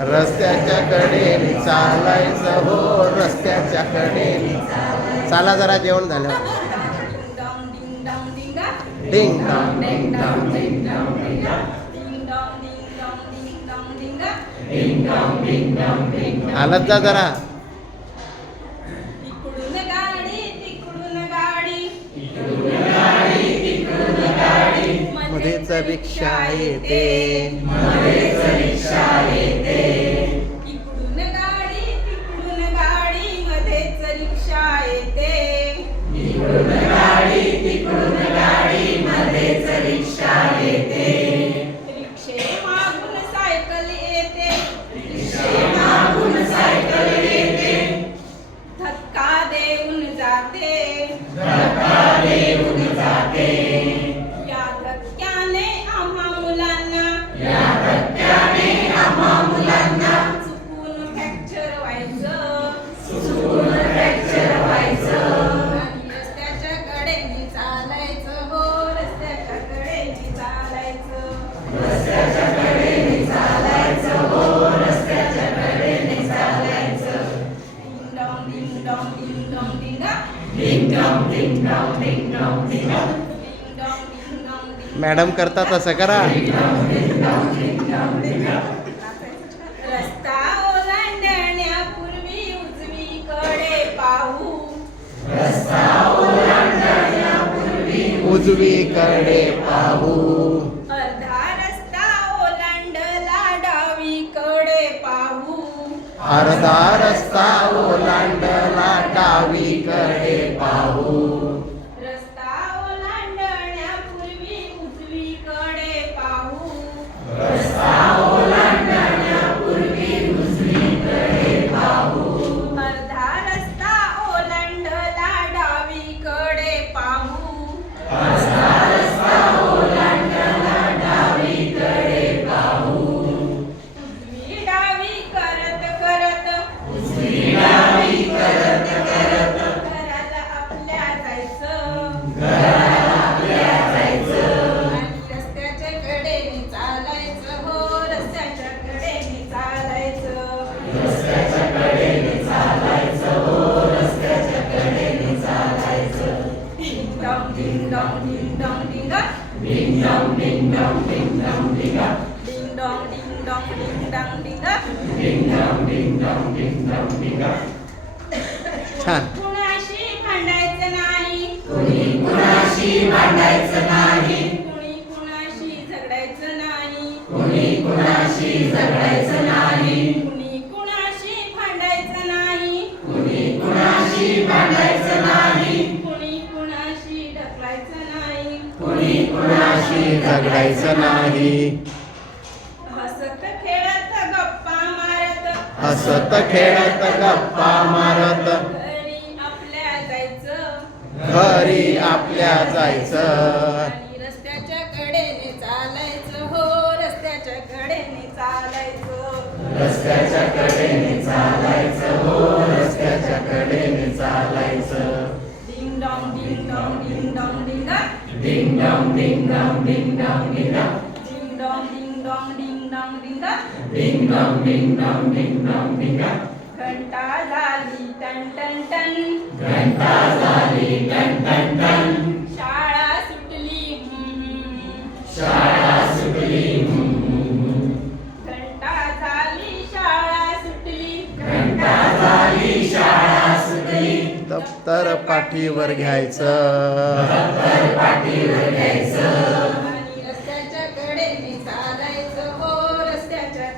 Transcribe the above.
रस्त्याच्या कडेने चालायचं हो रस्त्याच्या कडेने. चाला जरा जेवण झालं. डिंग डॉंग डिंग डॉंग डिंगा डिंग डॉंग डिंग. डॉंग डिंग डॉंग डिंग डॉंग डिंग. डॉंग डिंगा हालत जा जरा मध्येच रिक्षा येते. मॅडम करता तसं करा. रस्ता ओलांडण्यापूर्वी उजवीकडे पाहू. उजवीकडे पाहू. अर्धा रस्ता ओलांडला डावीकडे डिंग डॉंग डिंग डॉंग डिंगा डिंग डॉंग डिंग डॉंग डिंग डॉंग डिंगा डिंग डॉंग डिंग डॉंग डिंग डॉंग डिंगा छान कुणाशी भांडायचं नाही कुणी कुणाशी झगडायचं नाही कुणी कुणाशी भांडायचं कुणाशी झगडायचं नाही. हसत खेळत गप्पा मारत. हसत खेळत गप्पा मारत. घरी आपल्या जायचं. रस्त्याच्या कडेने चालायचं. हो रस्त्याच्या कडेने चालायचं. रस्त्याच्या कडेने चालायचं. हो रस्त्याच्या कडेने चालायचं. डिंग डॉंग डिंगा डिंग डॉंग डिंग डॉंग डिंग डॉंग डिंगा डिंग डॉंग डिंग डॉंग डिंग डॉंग डिंगा डिंग डॉंग डिंग डॉंग डिंग डॉंग डिंगा घंटा झाली टन टन टन घंटा झाली टन टन टन शाळा सुटली हम्म. शाळा दप्तर पाठीवर घ्यायचं पाठीवर घ्यायचं आणि रस्त्याच्या कडेने चालायचं हो रस्त्याच्या